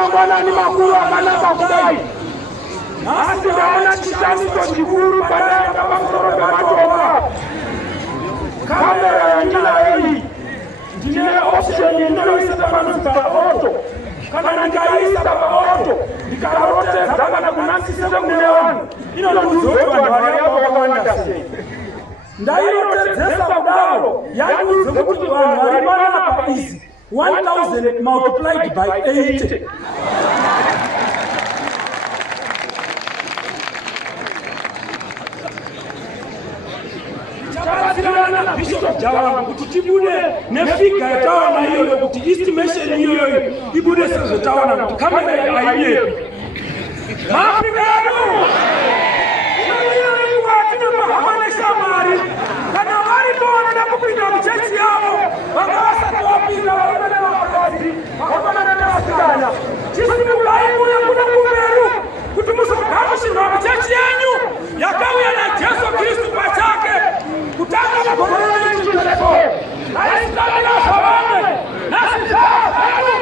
mangwana ni makuru akana bakudai. Nasi naona chichanicho chikuru baadaye kama msoro kwa matoba. Kamera ya njina hii. Ndine option ndio isababisha auto. Kana nikaisa kama auto. Nikarote zaka na kunasi sasa mnewan. Ino ndo nzuri kwa hapo kwa ndase. Ndairo tesa udaro. Yani nzuri kwa harimana na paisi. 1000 multiplied by 80. Chabasilana Bishop Jawa kutibune nefika tawa na hiyo kuti estimation hiyo ibune sasa tawa na kamera ya aiye. Afrika yenu. Kana wali bwana na kupinga mchechi yao. Wakawasa kuwapinga wale wakazi. Wakona na wasikana. Sisi ni ulaimu ya kuna kumeru. Kutumusa kamushi na mchechi yenu. Yakawi anajesu Kristo pachake. Kutaka mkorona nchi telefo. Haisitani na sabane. Nasi sabane.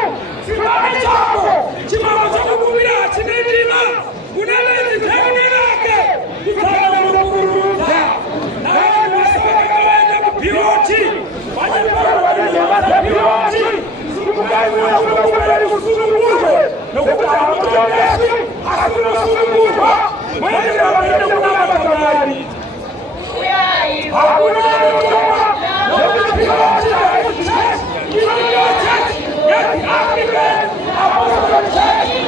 Simami chako. Chimamo chako kumira. Chinejima. Unelezi teuni nake. Kutana mkuruza. Piloti! Wanye kwa piloti! Sukukai mwana kukubali kusunumbuzwe! Nukutama mtolesi! Asuna sunumbuzwa! Mwende kwa kuna matabari! Hakuna mtolesi! Nukutama piloti! Yeti African! Apostle Church!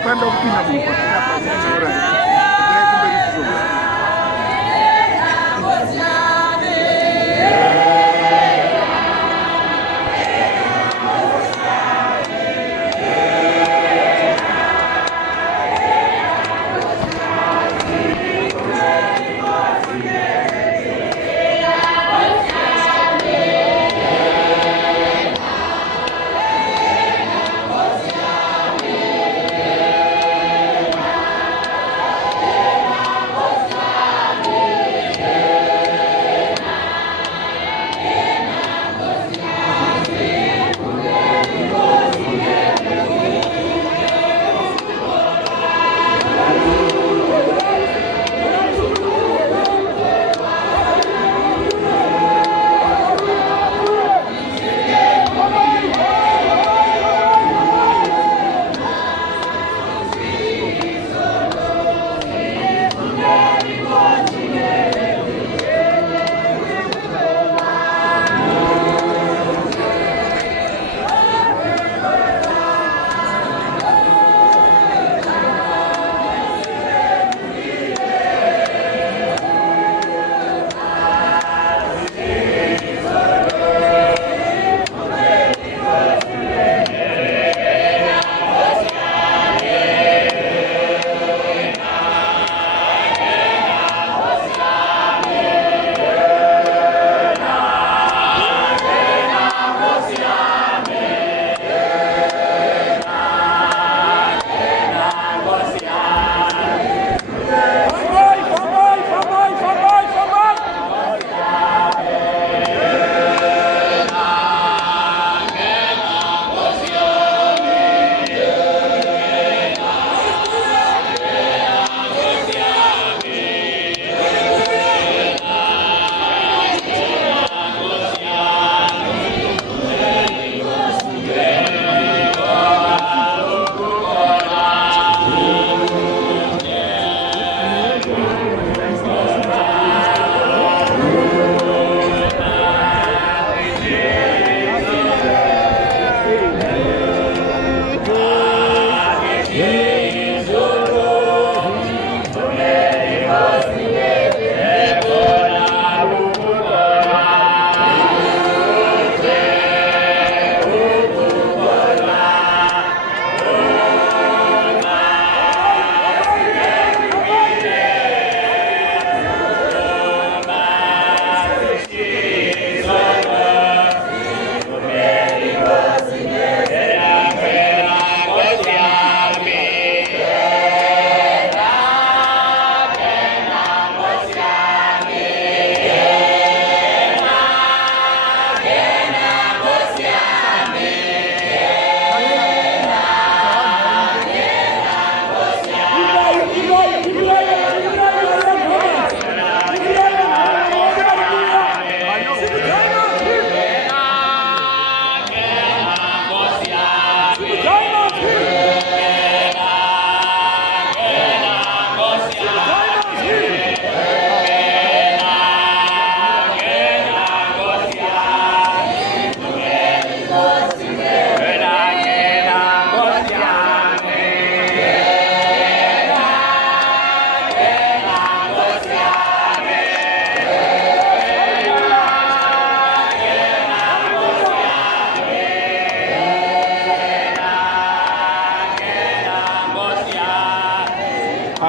upande wa mpina Mungu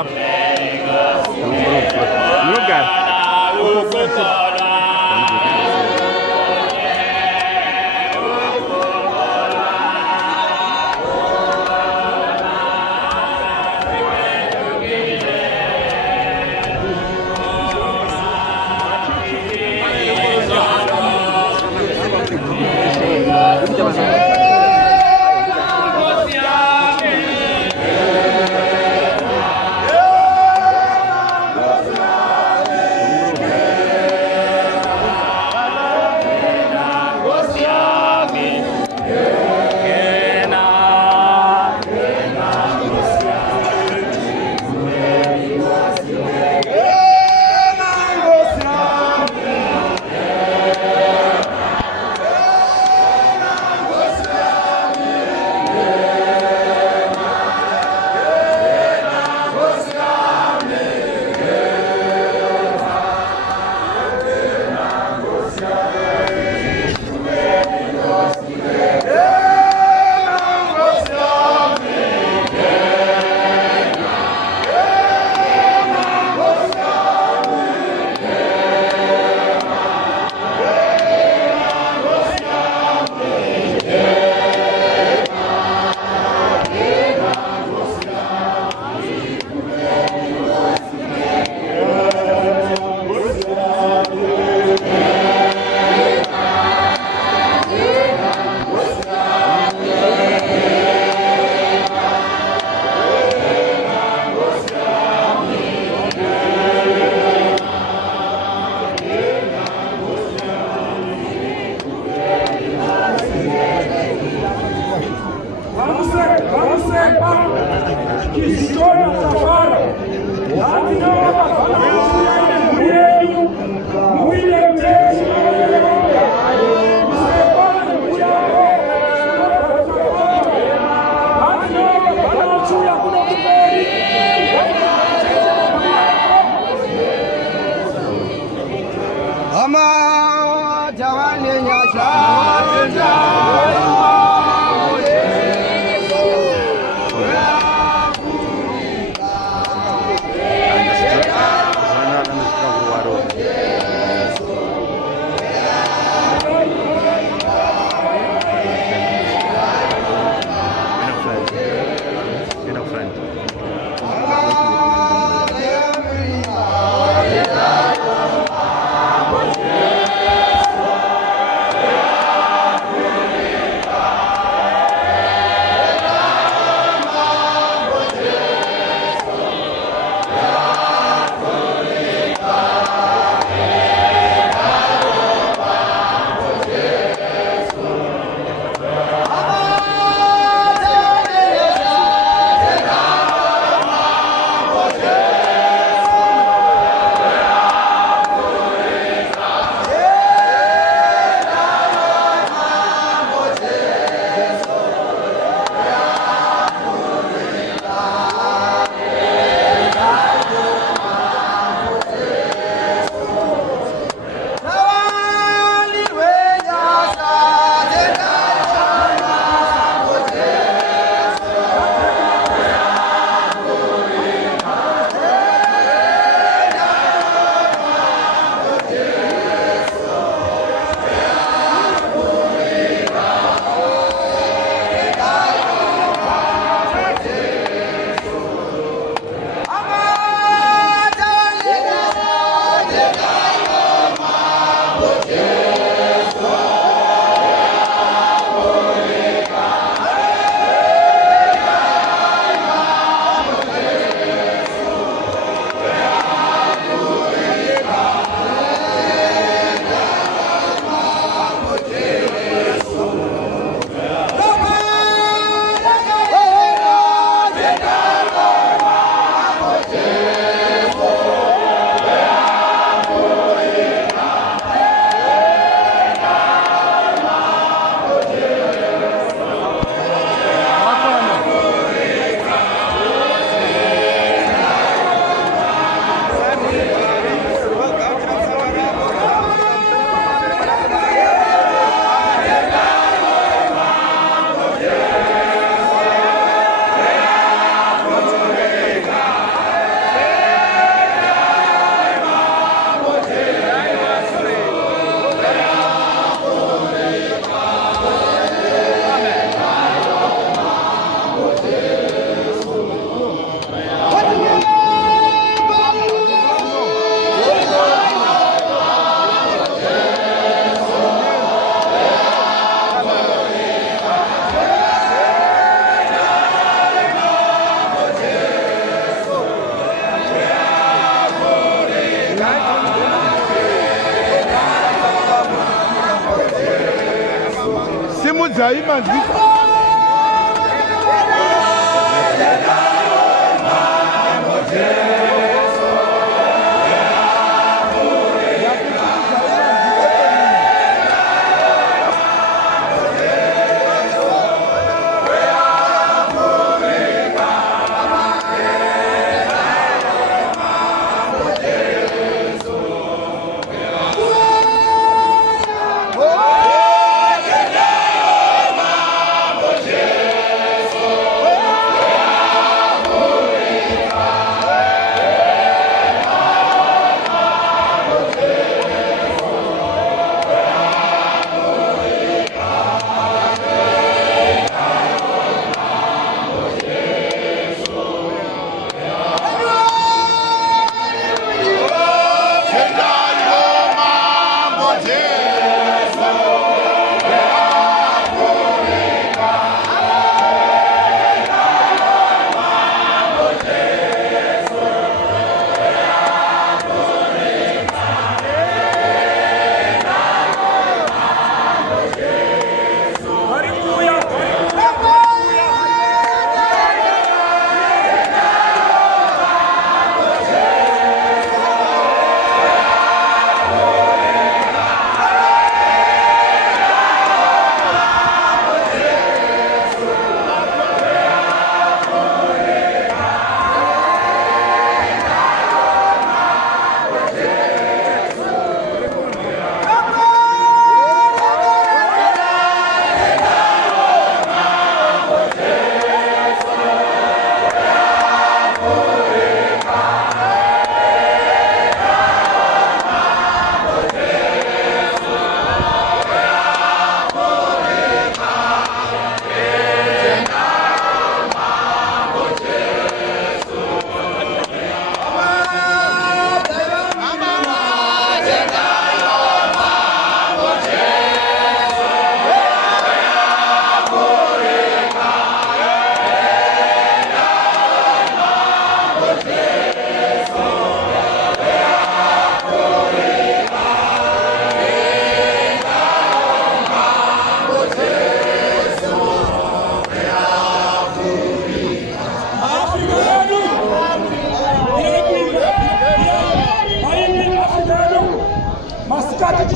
Maaf. Lugar.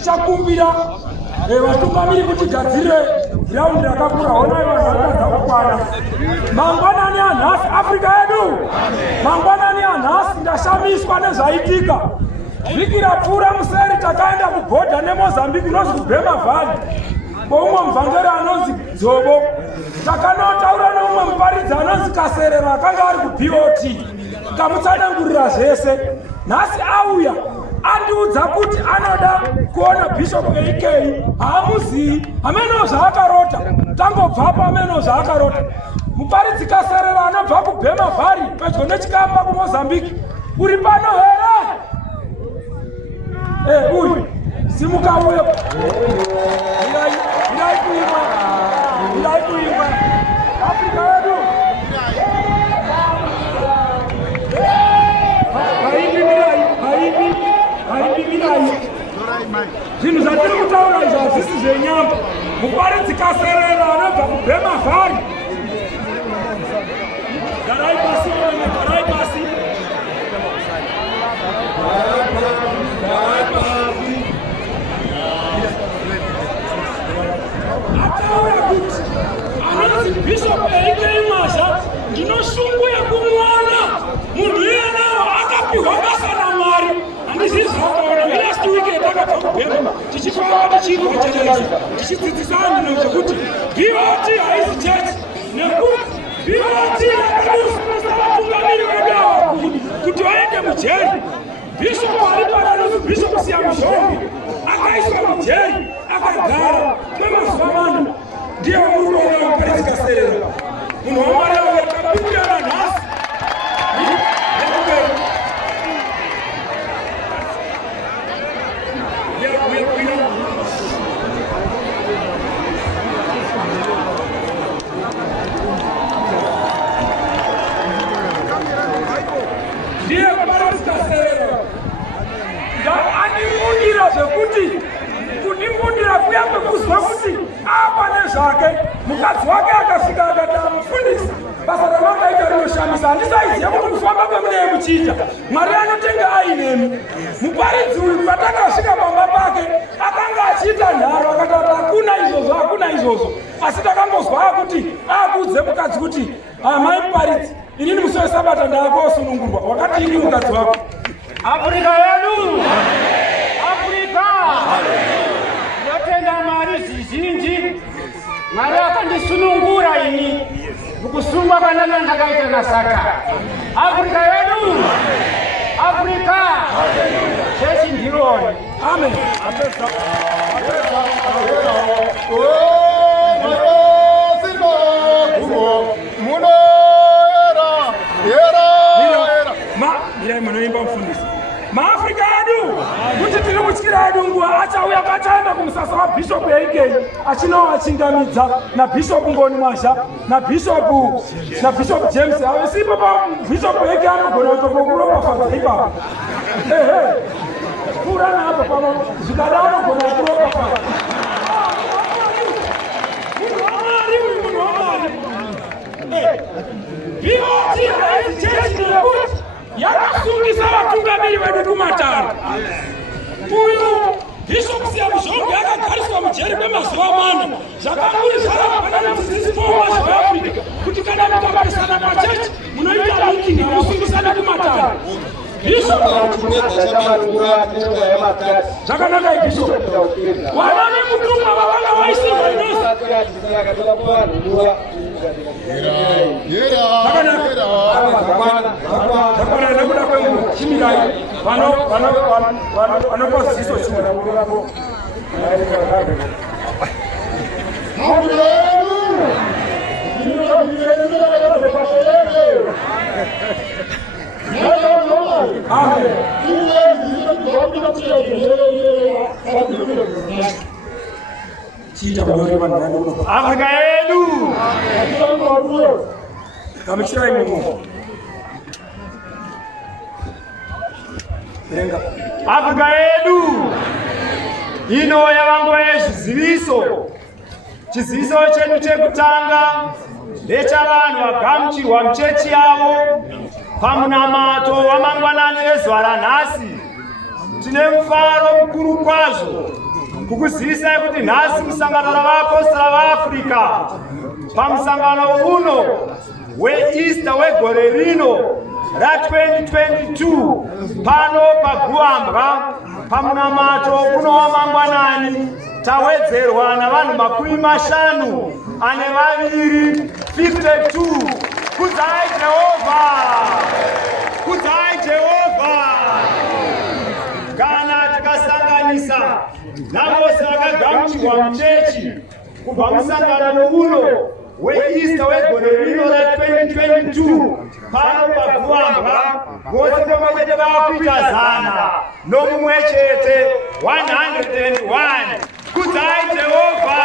tichakumbira vatungamiri kuti gadzire ground rakakura honai vanhu vakadzakakwana mangwanani anhasi Afrika yedu mangwanani anhasi ndashamiswa nezvaitika vhiki rapfuura museri takaenda kubhodha neMozambique inonzi kuBhema Valley boumwe muvhangeri anonzi Dzobo takanotaura neumwe muparidzi anonzi Kaserero akanga ari kuBOT kamutsanangurira zvese nhasi auya andiudza kuti anoda kuona Bishop AK haamuzivi hameno zvaakarota tangobvapo hameno zvaakarota muparidzi Kaserero anobva kuBhema Valley pedyo nechikamba kuMozambique uri pano here uyu simuka uyo ilai kuimba Afrika yedu zvinhu zvatiri kutaura izvi hazvisi zvenyamba muparidzi Kaserero anobva kuBhema Valley garai pasi garai pasi ataura kuti anonzi Bishop AK Masha ndinoshunguya kumwana munhu iyenawo akapiwa basa naMwari handizvizi zvakaona last weekend akabva kuBhema tichifamba tichivhachera izvi tichidzidzisa vanhu nezvekuti BOT haisi church nekuti BOT yakadusa vatungamiri vedu ava kuti vaende mujeri Bishop ari pana anonzi Bishop Siyamushongi akaiswa mujeri akagara kwemazuva mana ndiye muri kuona muparidzi Kaserero munhu waMwari akapindira nhasi ndiye muparidzi Kaserero andimundira zvekuti kundimbundira kuyambe kuzwa kuti apa nezvake muchiita. Mwari anotenga ainemi. Muparidzi uyu patakasvika pamba pake akanga achiita nharo akataura hakuna izvozvo. Asi takangozwa kuti akudze mukadzi kuti mai muparidzi, inini musi weSabata ndaakosunungurwa. Wakati ini mukadzi wako. Afrika yedu. Afrika. Yotenda mari zizhinji. Mwari akandisunungura ini. Mukusungwa kwananga ndakaita nasaka. Afrika yedu. Afrika. Chechi ndironi. Amen. Mirai munoimba mufundisi. Maafrika yedu kuti tiri mutyira yedu nguva achauya akachaenda kumusasa waBhishop Eikei achinowachingamidza naBhishop Ngoni Mwasha naBhishop James. Avesipo paBhishop Eikei anogona kutokuropafadza ipapa. Pfuura naapa pano zvikada anogona kuropafadza. Munhu wamwari. Yakasungisa vatungamiri vedu kumatare. Uyu Bishop Siyamushonge akagariswa mujeri kwemazuva 4. Zvakanguri mudzidzisi weAfrica kuti kana mukapesana pachechi munoita meeting hamusungisani kumatare. Bishop zvakanaka Bishop. Vana vemutumwa vavanga vaisirwa inosi. Zakwana nekuda kwengu chimirai vanopa ziso chimwe. Afrika yedu. Kamichirai Mungu. Afrika yedu ino yavangove zviziviso. Chiziviso chedu chekutanga ndechavanhu vagamuchirwa muchechi yavo pamunamato wamangwanani ezuva ranhasi. Tine mufaro mukuru kwazvo kukuzivisai kuti nhasi musangano ravaapostoli vaAfrica pamusangano uno weEaster wegore rino ra2022 pano paGuambwa pamunamato uno wamangwanani tawedzerwa navanhu 52. Kudzai Jehovha! Kudzai Jehovha! Kana tikasanganisa navose vakagamuchirwa muchechi kubva musangano uno weEaster wegore rino ra2022 pano paGuambwa vose pamwe chete vakuita 100 nomumwe chete 101. Kudzai Jehovha!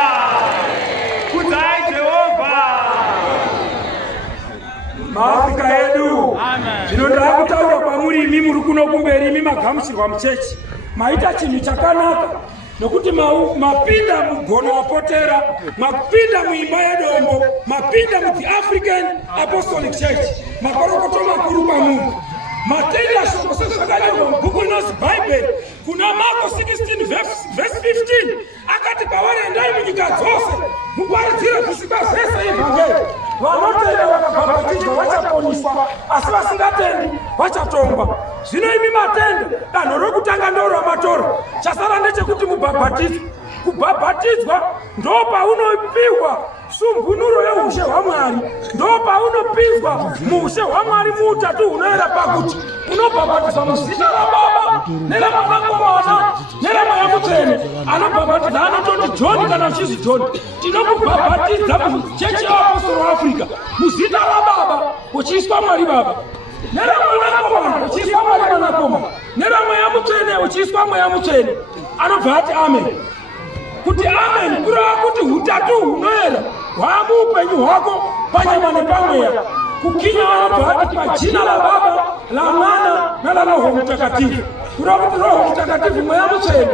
Kudzai Jehovha! Maafrika yedu. Zvinoda kutaura kwamuri imi muri kuno kumberi imi magamuchirwa muchechi. Maita chinhu chakanaka nokuti mapinda mugono wapotera, mapinda muimba yedombo, mapinda muThe African Apostolic Church, makorokoto makuru pamunhu. Matenda shoko sezvakanyorwa mubhuku inozi Bible kuna Marko 16 verse 15 akati pavari endai munyika dzose muparidzire kusvika zvese evhangeri. Vanotenda vakabhabhatidzwa vachaponiswa, asi vasingatendi vachatongwa. Zvino imi matenda danho rokutanga ndoramatora. Chasara ndechekuti mubhabhatidzwe. Kubhabhatidzwa ndo paunopiwa sumbunuro yeushe hwaMwari, ndo paunopinzwa muushe hwaMwari muutatu hunoera pakuti unobhabhatidzwa muzita raBaba neramwanakomana neramweya mutsvene. Anobhabhatidza anototi John kana uchizi John. Tinokubhabhatidza muchechi yevaapostoli vaAfrica muzita raBaba uchiiswa Mwari Baba, neramwanakomana uchiiswa Mwari Mwanakomana, neramweya mutsvene uchiiswa Mweya Mutsvene. Anobva ati amen. Kuti amen kureva kuti hutatu hunoera hwamuupenyu hwako panyama nepamweya. Kukinya vanobva ati pajina raBaba, laMwana nalaRoho Mutakatifu. Kureva kuti Roho Mutakatifu Mweya Mutsvene.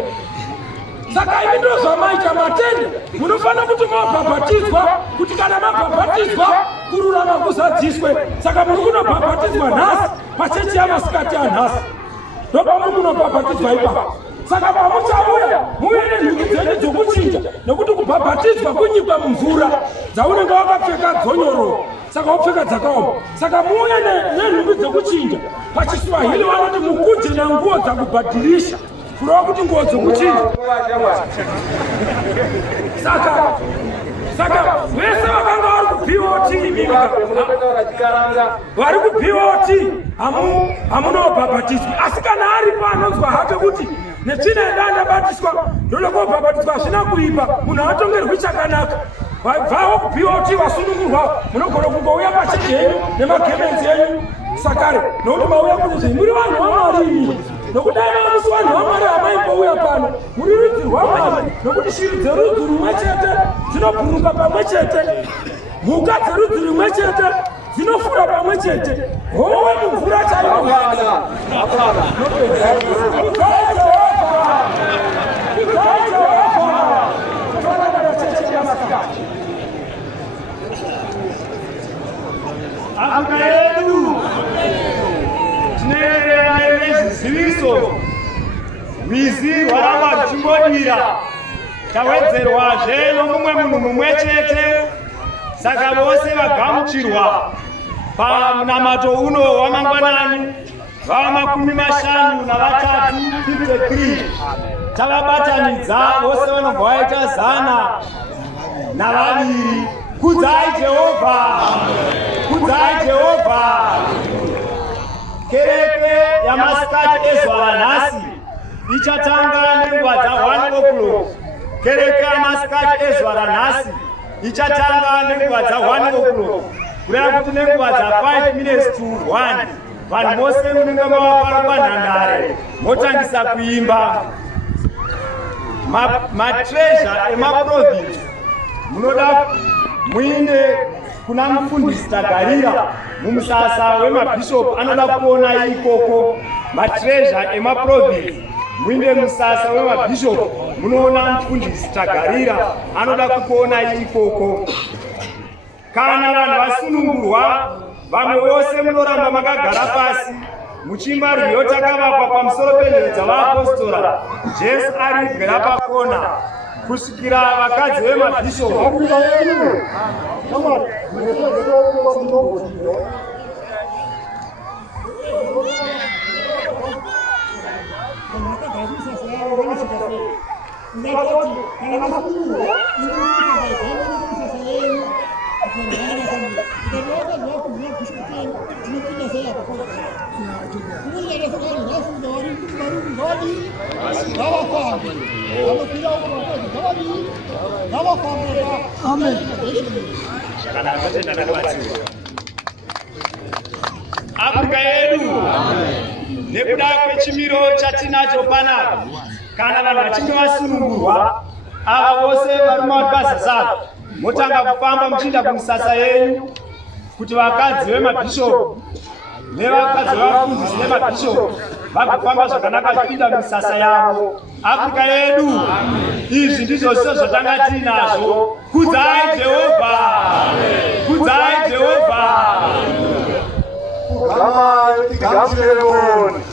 Saka imi ndozvamaita matende. Munofanira kuti mabhabhatidzwa kuti kana mabhabhatidzwa kubhabhatidzwa kururama kuzadziswe. Saka muri kunobhabhatidzwa nhasi pachechi yamasikati anhasi, ndopamuri kunobhabhatidzwa ipapo. Saka pamuchauya muve nenhumbi dzenyu dzokuchinja, nekuti kubhabhatidzwa kunyikwa mumvura dzaunenge wakapfeka dzonyoro, saka wapfeka dzakaoma. Saka muuye nenhumbi dzokuchinja. Pachiswahili vanoti mukuje nenguo dzakubhadhirisha, kureva kuti nguo dzokuchinja. Saka vese vakanga vari kuPOT imika vari kuPOT hamunobhabhatidzwa, asi kana ari panonzwa hake kuti netsvina yandabatiswa ndoda kobhabhatidzwa hazvina kuipa, munhu hatongerwi chakanaka, vabvawo kuPOT vasunungurwa, munogona kungouya pachechi yenyu nemagemenzi enyu sakare, nokuti mauya kuti muri vanhu vaMwari. Nokudai vamusi vanhu vaMwari hamaimboуya pano, muri rudzi rwaMwari, nokuti shiri dzerudzi rumwe chete dzinobhuruka pamwe chete, mhuka dzerudzi rumwe chete dzinofura pamwe chete, howe mumvura chaiyo. Afrika yedu tinoenderana nezviziviso. Rwizi rwaramba ruchingodira, tawedzerwazve nomumwe munhu mumwe chete. Saka vose vagamuchirwa pamunamato uno wamangwanani va53 53 tavabatanidza vose vanobva vaita 102. Kudzai Jehovha! Kudzai Jehovha! Kereke yamasikati ezuva ranhasi ichatanga nenguva dza1 o'clock. Kereke yamasikati ezuva ranhasi ichatanga nenguva dza1 o'clock. Kureva kuti nenguva dza5 minutes to 1 vanhu vose munenge mavapano panhandare motangisa kuimba. Matreasure emaprovince munoda muine kuna mufundisi tagarira mumusasa wemabhishop anoda kuona ikoko. Matreasure emaprovince muine musasa wemabhishop munoona mufundisi tagarira anoda kukuona ikoko. Kana vanhu vasunungurwa, vamwe vose munoramba makagara pasi muchimba rwiyo takavakwa pamusoro penheyo dzavaApostora, Jesu ari kugara pakona kusvikira vakadzi vemabhishopu. Afrika yedu nekuda kwechimiro chatinacho panapa, kana vanhu vachinge vasunungurwa, ava vose vari mumagazasaka motanga kufamba muchienda kumisasa yenyu, kuti vakadzi vemabhishopu nevakadzi vevafundisi nemabhishopu vagofamba zvakanaka kupinda mumisasa yavo. Afrika yedu, izvi ndizvo zviso zvatanga tiinazvo. Kudzai Jehovha! Kudzai Jehovha! Tigamuchire Moni.